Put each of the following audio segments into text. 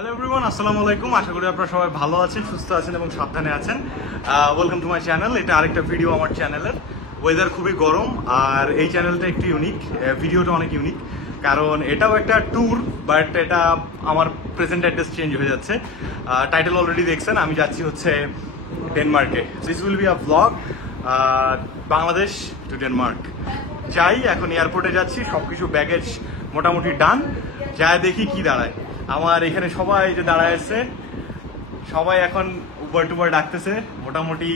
Hello everyone, আসসালামু আলাইকুম। আশা করি আপনারা সবাই ভালো আছেন, সুস্থ আছেন এবং সাবধানে আছেন। Welcome to my channel. এটা আরেকটা ভিডিও আমার চ্যানেলের। ওয়েদার খুবই গরম আর এই চ্যানেলটা একটু ইউনিক, ভিডিওটা অনেক ইউনিক, কারণ এটাও একটা ট্যুর, বাট এটা আমার প্রেজেন্ট অ্যাড্রেস চেঞ্জ হয়ে যাচ্ছে। টাইটেল অলরেডি দেখছেন, আমি যাচ্ছি হচ্ছে ডেনমার্কে। This will be a blog Bangladesh to Denmark. যাই, এখন এয়ারপোর্টে যাচ্ছি, সব কিছু ব্যাগেজ মোটামুটি ডান। যায় দেখি কি দাঁড়ায়। আমার এখানে সবাই যে দাঁড়ায় আছে, সবাই এখন উবার টুবার ডাকতেছে, মোটামুটি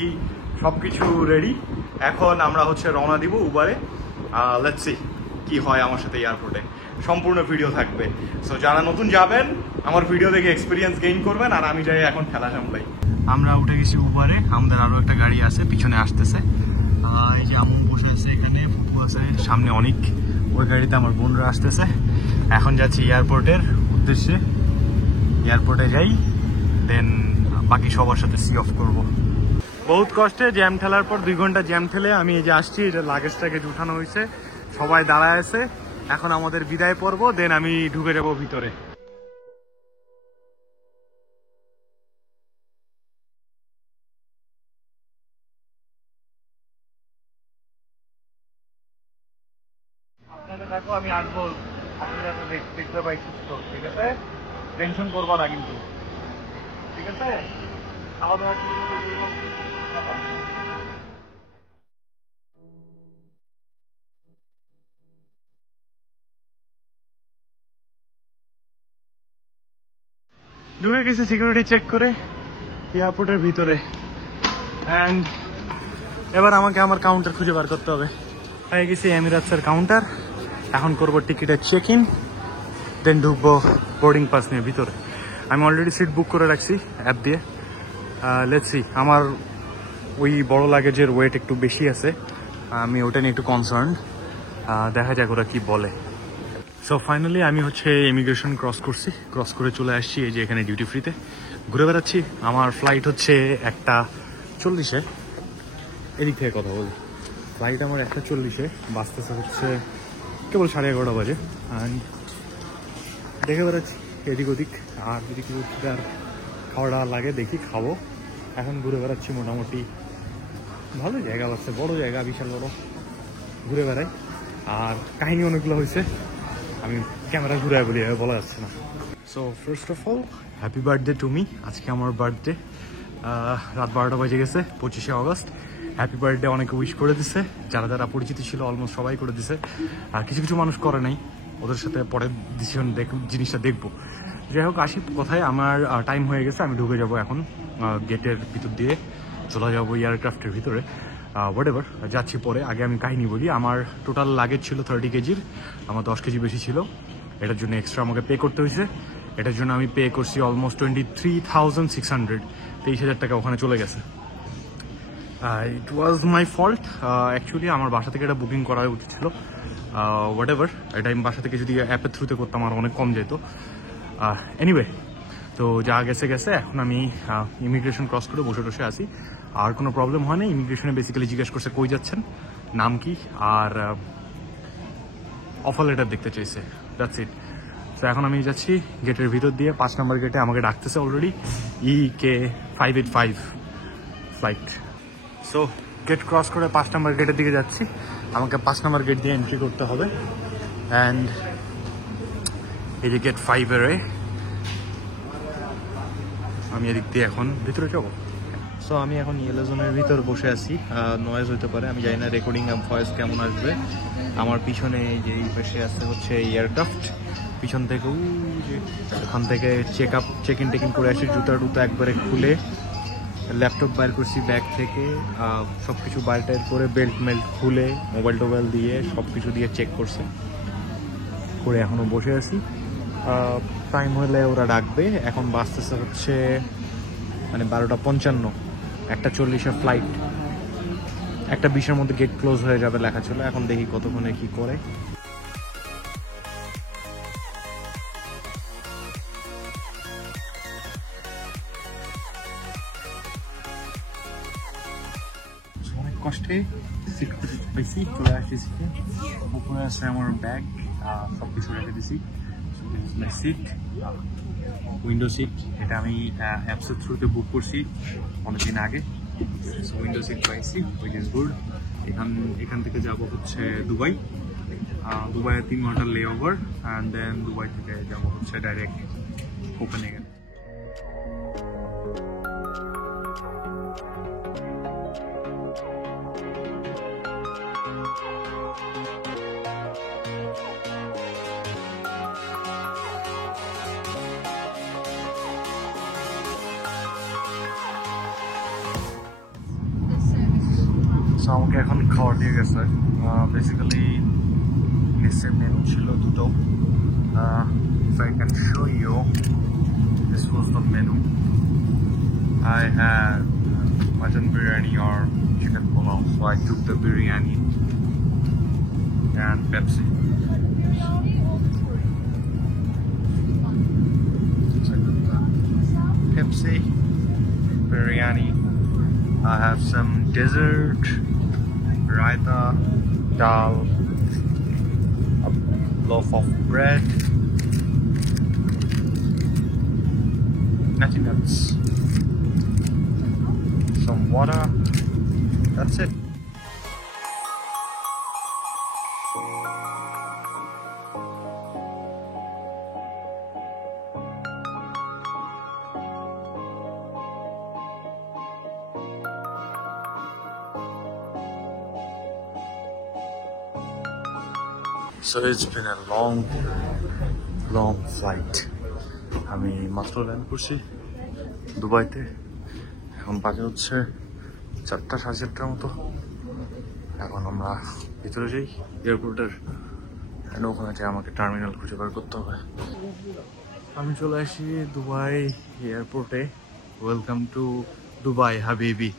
সব কিছু রেডি। এখন আমরা হচ্ছে রওনা দিব উবারে। লেটস সি কি হয় আমার সাথে এয়ারপোর্টে। সম্পূর্ণ ভিডিও থাকবে। সো যারা নতুন যাবেন আমার ভিডিও দেখে এক্সপিরিয়েন্স গেইন করবেন, আর আমি যাই এখন খেলা সামলাই। আমরা উঠে গেছি উবারে, আমাদের আরও একটা গাড়ি আছে, পিছনে আসতেছে। এই যে আমন বসে আছে, এখানে ফুপু আছে, সামনে অনেক। ওই গাড়িতে আমার বোনরা আসতেছে। এখন যাচ্ছি এয়ারপোর্টের উদ্দেশ্যে। এয়ারপোর্টে যাই, দেন বাকি সবার সাথে সি অফ করব। বহুত কষ্টে জ্যাম ঠেলার পর 2 ঘন্টা জ্যাম ঠেলে আমি এই যে আসছি। এটা লাগেজ টাগেজ উঠানো হয়েছে, সবাই দাঁড়ায় আছে। এখন আমাদের বিদায় পর্ব, দেন আমি ঢুকে যাব ভিতরে। আপনাদের দেখো আমি আসবো, আপনারা তো দেখতে পাইছি তো, ঠিক আছে? টেনশন করবো না কিন্তু, ঠিক আছে? খাওয়া দাওয়া ঢুকে গেছে সিকিউরিটি চেক করে এয়ারপোর্টের ভিতরে। অ্যান্ড এবার আমাকে আমার কাউন্টার খুঁজে বার করতে হবে। পেয়ে গেছি এমিরেটসের কাউন্টার। এখন করবো টিকিটের চেক ইন, দেন ঢুকবো বোর্ডিং পাস নিয়ে ভিতরে। আমি অলরেডি সিট বুক করে রাখছি অ্যাপ দিয়ে। লেটস সি, আমার ওই বড় লাগেজের ওয়েট একটু বেশি আছে, আমি ওটা নিয়ে একটু কনসার্ন। দেখা যাক ওরা কি বলে। সো ফাইনালি আমি হচ্ছে ইমিগ্রেশন ক্রস করছি, ক্রস করে চলে আসছি এই যে এখানে ডিউটি ফ্রিতে ঘুরে বেড়াচ্ছি। আমার ফ্লাইট হচ্ছে 1:40-এ। এদিক থেকে কথা বলি, ফ্লাইট আমার 1:40-এ, বাঁচতেছে হচ্ছে কেবল 11:30 বাজে। অ্যান্ড দেখে বেড়াচ্ছি এদিক ওদিক, আর যদি কিছু আর খাওয়া দাওয়া লাগে দেখি খাবো। এখন ঘুরে বেড়াচ্ছি, মোটামুটি ভালো জায়গা লাগছে, বড় জায়গা, বিশাল বড়, ঘুরে বেড়াই। আর কাহিনী অনেকগুলো হয়েছে, আমি ক্যামেরা ঘুরাই বলি বলা যাচ্ছে না। So first of all happy birthday to me. আজকে আমার বার্থডে, রাত 12টা বাজে গেছে, 25শে অগস্ট। হ্যাপি বার্থডে অনেকে উইশ করে দিছে, যারা যারা পরিচিত ছিল অলমোস্ট সবাই করে দিছে। আর কিছু কিছু মানুষ করে নাই, ওদের সাথে পরে জিনিসটা দেখবো। যাই হোক, আসি কোথায়, আমার টাইম হয়ে গেছে, আমি ঢুকে যাব এখন গেটের ভিতর দিয়ে, চলে যাবো এয়ারক্রাফটের ভিতরে। হোয়াটএভার, যাচ্ছি পরে। আগে আমি কাহিনী বলি। আমার টোটাল লাগেজ ছিল 30 কেজির, আমার 10 কেজি বেশি ছিল। এটার জন্য এক্সট্রা আমাকে পে করতে হয়েছে। এটার জন্য আমি পে করছি অলমোস্ট 23,600, 23,000 টাকা ওখানে চলে গেছে। ইট ওয়াজ মাই ফল্ট অ্যাকচুয়ালি। আমার বাসা থেকে এটা বুকিং করা উচিত ছিল। হোয়াটএভার, এটা আমি বাসা থেকে যদি অ্যাপের থ্রুতে করতাম আর অনেক কম যেত। এনিওয়ে, তো যা গেছে গেছে। এখন আমি ইমিগ্রেশন ক্রস করে বসে বসে আসি, আর কোনো প্রবলেম হয় না। ইমিগ্রেশনে বেসিক্যালি জিজ্ঞেস করছে কই যাচ্ছেন, নাম কি, আর অফার লেটার দেখতে চাইছে, দ্যাটস ইট। তো এখন আমি যাচ্ছি গেটের ভিতর দিয়ে, 5 নম্বর গেটে আমাকে ডাকতেছে already, EK585 flight. So get cross করে 5 নম্বর গেটের দিকে যাচ্ছি। আমাকে 5 নম্বর গেট দিয়ে এন্ট্রি করতে হবে। অ্যান্ড এই যে গেট 5-এর, আমি এদিক দিয়ে এখন ভিতরে যাবো। সো আমি এখন ইয়েলো জোনের ভিতর বসে আছি। নয়েজ হতে পারে, আমি জানি না রেকর্ডিং ভয়েস কেমন আসবে। আমার পিছনে যে এই পাশে আসছে হচ্ছে এয়ারক্রাফট, পিছন থেকে যে ওখান থেকে চেক ইন টেকিং করে আসি, জুতা টুতা একবারে খুলে, ল্যাপটপ বাইর করছি ব্যাগ থেকে, সব কিছু বাইরটাইর করে, বেল্ট মেল্ট খুলে, মোবাইল টোবাইল দিয়ে সব কিছু দিয়ে চেক করছে করে এখনও বসে আছি। টাইম হলে ওরা ডাকবে। এখন বাসতেছে হচ্ছে মানে 12:55, 1:40-এর ফ্লাইট। 1:20-এর মধ্যে গেট ক্লোজ হয়ে যাবে লেখা ছিল। এখন দেখি কতক্ষণে কি করে। অনেক কষ্টে সিট পেয়েছি, চলে আসছি সিটে। উপরে আছে আমার ব্যাগ, সব কিছু রেখে দিছি। সিট উইন্ডো সিট, এটা আমি অ্যাপসের থ্রুতে বুক করছি অনেকদিন আগে। উইন্ডো সিট পাইছি, হুইচ ইজ গুড। এখান থেকে যাব হচ্ছে দুবাই। দুবাইয়ে 3 ঘন্টার লে ওভার, অ্যান্ড দেন দুবাই থেকে যাব হচ্ছে ডাইরেক্ট কোপেনহেগেন। সো আমাকে এখন খাওয়ার দিয়ে গেছে। বেসিক্যালি নিচে মেনু ছিল দুটো। If I can show you, this was the menu. I had mutton biryani or chicken pulao, so I took the biryani and Pepsi. Pepsi, biryani. I have some dessert, raita, dal, a loaf of bread, nutty nuts, some water. That's it. So it's been a long flight. আমি মাত্র land করছি দুবাইতে। এখন বাজে হচ্ছে 4টা, সাড়ে 4টার মতো। এখন আমরা ভিতরে যাই এয়ারপোর্টের, ওখানে যে আমাকে টার্মিনাল খুঁজে বার করতে হবে। আমি চলে আসি দুবাই এয়ারপোর্টে। ওয়েলকাম টু দুবাই হাবিবি,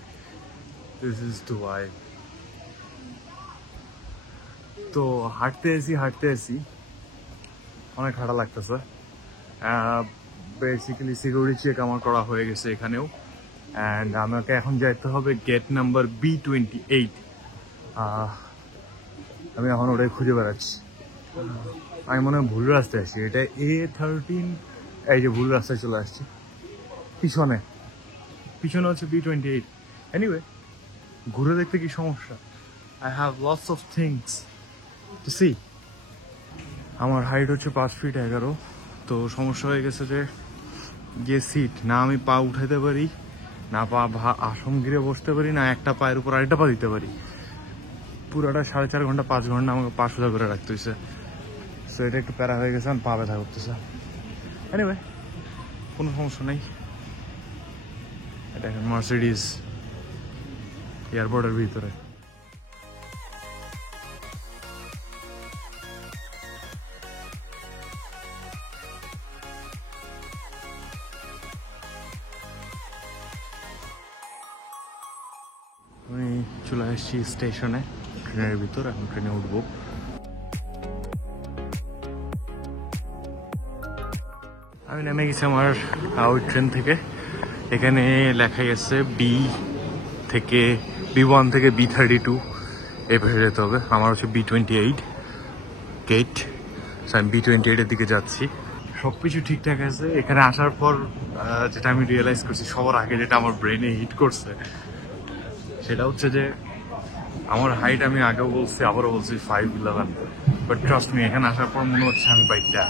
দিস ইজ দুবাই। তো হাঁটতে আসি অনেক হাঁটা লাগতেছে। বেসিক্যালি সিকিউরিটি চেক আমার করা হয়ে গেছে এখানেও, অ্যান্ড আমাকে এখন যাইতে হবে গেট নাম্বার B28। আমি এখন ওটাই খুঁজে বেড়াচ্ছি। আমি মনে হয় ভুল রাস্তায় আসছি, এটা A13। এই যে ভুল রাস্তায় চলে আসছি। পিছনে হচ্ছে B28। এনিওয়ে, ঘুরে দেখতে কি সমস্যা? I have lots of things to see. আমার হাইট হচ্ছে 5 ফিট 11। তো সমস্যা হয়ে গেছে যে সিট না আমি পা উঠাইতে পারি, না পা আসন ঘিরে বসতে পারি, না একটা পায়ের উপর আরেকটা পা দিতে পারি। পুরোটা 4.5 ঘন্টা 5 ঘন্টা আমাকে পা সোজা করে রাখতে হয়েছে। সো এটা একটু প্যারা হয়ে গেছে, আমি পা ব্যথা করতেছে। এনিওয়ে, কোনো সমস্যা নেই। এটা এখন মার্সিডিজ এয়ারপোর্টের ভিতরে। আমি চলে আসছি স্টেশনে, ট্রেনের ভিতর। এখন ট্রেনে উঠবো। আমি নেমে গেছি আমার ওই ট্রেন থেকে। এখানে লেখাই আছে B1 থেকে B32 এই পাশে যেতে হবে। আমার হচ্ছে B28 গেট, আমি B28-এর দিকে যাচ্ছি। সব কিছু ঠিকঠাক আছে। এখানে আসার পর যেটা আমি রিয়েলাইজ করছি, সবার আগে যেটা আমার ব্রেনে হিট করছে, সেটা হচ্ছে যে আমার হাইট আমি আগেও বলছি আবারও বলছি 5'11", বাট ট্রাস্ট মি, এখানে আসার পর মনে হচ্ছে আমি বাইকটা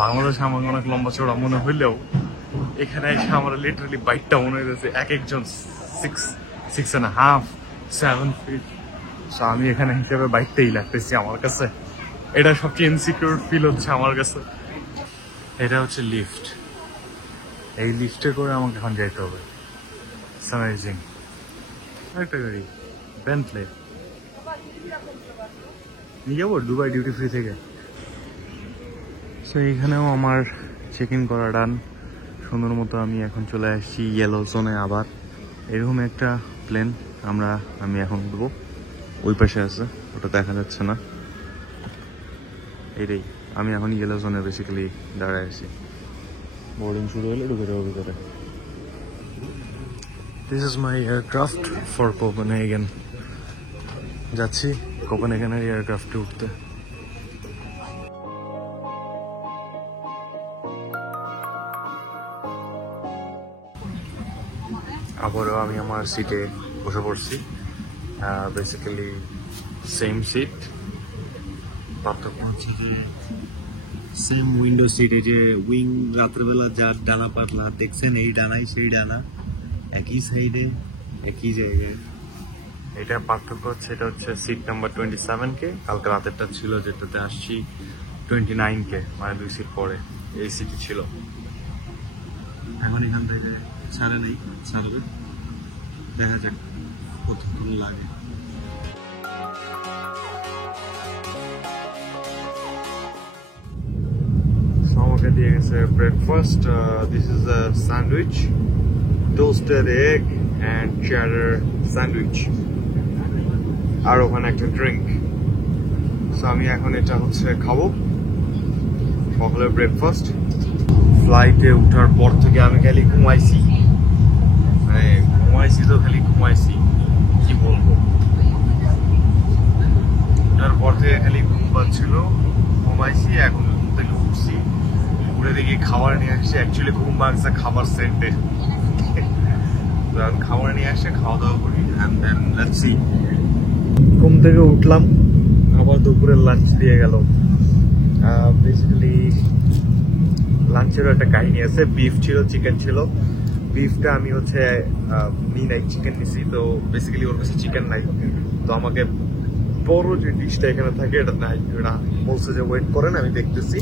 বাংলাদেশে আমাকে অনেক লম্বা চড়া মনে হইলেও এখানে এসে আমার লিটারালি বাইকটা মনে হয়েছে এক একজন 6.5, 7 ফিট। সো আমি এখানে হিসেবে বাইকটাই লাগতেছি আমার কাছে। এটা সবচেয়ে ইনসিকিউর ফিল হচ্ছে আমার কাছে। এটা হচ্ছে লিফট। এই লিফটে করে আমাকে এখন যাইতে হবে। অ্যামেজিং। একটা গাড়ি বেন্টলে নিয়ে যাবো দুবাই ডিউটি ফ্রি থেকে। সো এইখানেও আমার চেক ইন করা ডান সুন্দর মতো। আমি এখন চলে আসছি ইয়েলো জোনে। আবার এরকম একটা প্লেন আমি এখন উঠবো। ওই পাশে আছে, ওটা দেখা যাচ্ছে না। এটাই আমি এখন ইয়েলো জোনে বেসিক্যালি দাঁড়ায় আছি। বোর্ডিং শুরু হলে ঢুকে যাবো ভিতরে। This is my aircraft for Copenhagen. যাচ্ছি কোপেনহেগেনের এয়ারক্রাফটে উঠতে। আবারও আমি আমার সিটে বসে পড়ছি। বেসিক্যালি সেম সিট, পার্থক্য হচ্ছে যে সেম উইন্ডো সিট। এই যে উইং রাত্রেবেলা যার ডানা পাতলা দেখছেন, এই ডানাই সেই ডানা, একই সাইডে একই জায়গায়। এটা পার্থক্য হচ্ছে, এটা হচ্ছে সিট নাম্বার 27K, কালকে রাতেরটা ছিল যেটাতে আসছি 29K, মানে 2 সিট পরে এই সিটই ছিল। এখন এখান থেকে ছাড়ে নেই, ছাড়বে, দেখা যাক কতক্ষণ লাগে। আমাকে দিয়ে গেছে breakfast. This is a sandwich, toasted egg and cheddar sandwich, আর ওখানে একটা ড্রিঙ্ক। সো আমি এখন এটা হচ্ছে খাবো, সকালের ব্রেকফাস্ট। ফ্লাইটে উঠার পর থেকে আমি খালি ঘুমাইছি, মানে ঘুমাইছি তো খালি ঘুমাইছি, কি বলবো। উঠার পর থেকে খালি ঘুম পাচ্ছিল, ঘুমাইছি, এখন ঘুম থেকে উঠছি, উঠে দেখি খাবার নিয়ে আসছে। অ্যাকচুয়ালি ঘুম ভাঙছে খাবার সেন্টে, খাবার নিয়ে আসে, খাওয়া দাওয়া করি। And then let's see. ঘুম থেকে উঠলাম, আবার দুপুরের লাঞ্চ দিয়ে গেল। বেসিক্যালি লাঞ্চেরও একটা কাহিনী আছে। বিফ ছিল, চিকেন ছিল। বিফটা আমি হচ্ছে নিই নাই, চিকেন নিছি। তো বেসিক্যালি ওর কাছে চিকেন নাই, তো আমাকে বড় যে ডিশটা এখানে থাকে এটা নাই। এটা বলছে যে ওয়েট করেন, আমি দেখতেছি।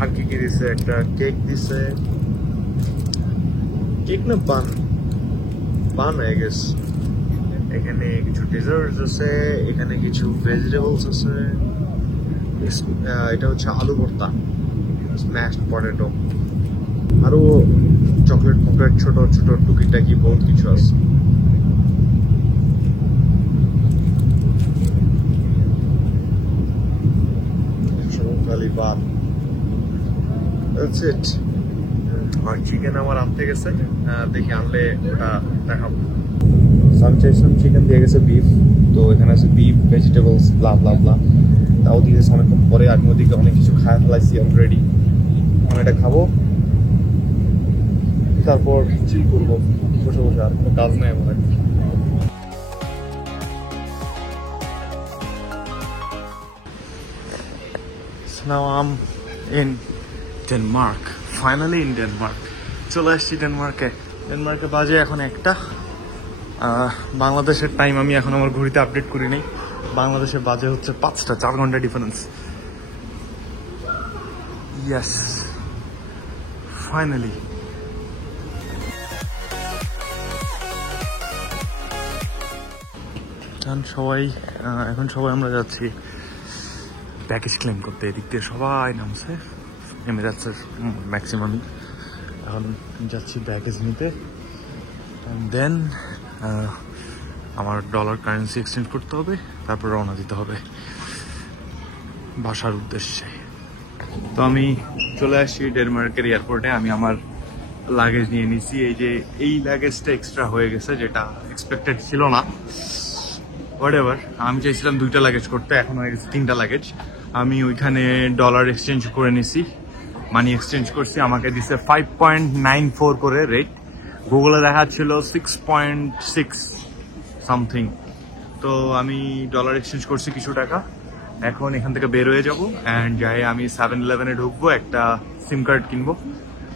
আর কি কি দিছে, একটা কেক দিছে, কেক না বান, I guess. এখানে কিছু ডেজার্টস আছে, এখানে কিছু ভেজিটেবলস আছে। এটা হচ্ছে আলু ভর্তা, স্ম্যাশড পটেটো, আরো চকলেট ফকলেট ছোট ছোট টুকিটাকি বহুত কিছু আছে। খালি ভাত, that's it. আর চিকেন আমার আনতে গেছে, দেখি আনলে ওটা দেখাবো। সানচাইসন চিকেন দিয়ে গেছে বিফ, তো এখানে আছে বিফ, ভেজিটেবলস, ব্লা ব্লা ব্লা। তাও দিয়ে গেছে অনেকক্ষণ পরে। আমি ওদিকে অনেক কিছু খায় ফেলাইছি অলরেডি। আমি এটা খাবো, তারপর চিল করবো বসে বসে, আর কোনো কাজ নেই আমার। Now I'm in Denmark. Finally in Denmark. চলে আসছি ডেনমার্কে। ডেনমার্কে বাজে এখন 1টা। বাংলাদেশের টাইম আমি এখন আমার ঘড়িতে আপডেট করি নাই। বাংলাদেশে বাজে হচ্ছে 5টা, 4 ঘন্টা ডিফারেন্স। Yes, finally. এখন সবাই আমরা যাচ্ছি প্যাকেজ ক্লেম করতে। এদিক দিয়ে সবাই নামছে, এমিরেটসের ম্যাক্সিমামই। এখন যাচ্ছি প্যাকেজ নিতে। দেন আমার ডলার কারেন্সি এক্সচেঞ্জ করতে হবে, তারপর রওনা দিতে হবে বাসার উদ্দেশ্যে। তো আমি চলে আসছি ডেনমার্কের এয়ারপোর্টে। আমি আমার লাগেজ নিয়ে নিছি। এই লাগেজটা এক্সট্রা হয়ে গেছে, যেটা এক্সপেক্টেড ছিল না। হোয়াটএভার, আমি চাইছিলাম 2টা লাগেজ করতে, এখন হয়ে গেছে 3টা লাগেজ। আমি ওইখানে ডলার এক্সচেঞ্জ করে নিছি, মানি এক্সচেঞ্জ করছি। আমাকে দিছে 5.94 করে রেট, গুগলে দেখাচ্ছিল 6.6 সামথিং। তো আমি ডলার এক্সচেঞ্জ করছি কিছু টাকা। এখন এখান থেকে বের হয়ে যাবো, অ্যান্ড যাই আমি 7-Eleven-এ ঢুকবো, একটা সিম কার্ড কিনবো।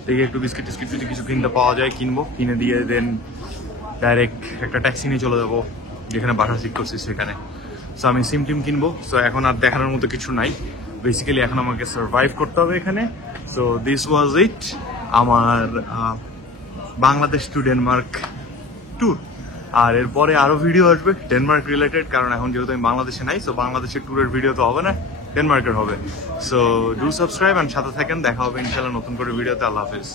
দেখি একটু বিস্কিট টিস্কিট যদি কিছু কিনতে পাওয়া যায় কিনবো, কিনে দিয়ে দেন ডাইরেক্ট একটা ট্যাক্সি নিয়ে চলে যাবো যেখানে বাসা ঠিক করছি সেখানে। সো আমি সিম টিম কিনবো। সো এখন আর দেখানোর মতো কিছু নাই, বেসিক্যালি এখন আমাকে সার্ভাইভ করতে হবে এখানে। সো দিস ওয়াজ ইট, আমার বাংলাদেশ টু ডেনমার্ক ট্যুর। আর এরপরে আরো ভিডিও আসবে ডেনমার্ক রিলেটেড, কারণ এখন যেহেতু আমি বাংলাদেশে নাই, সো বাংলাদেশের ট্যুরের ভিডিও তো হবে না, ডেনমার্কের হবে। সো ডু সাবস্ক্রাইব অ্যান্ড সাথে থাকেন। দেখা হবে ইনশাল্লাহ নতুন করে ভিডিওতে। আল্লাহ হাফিজ।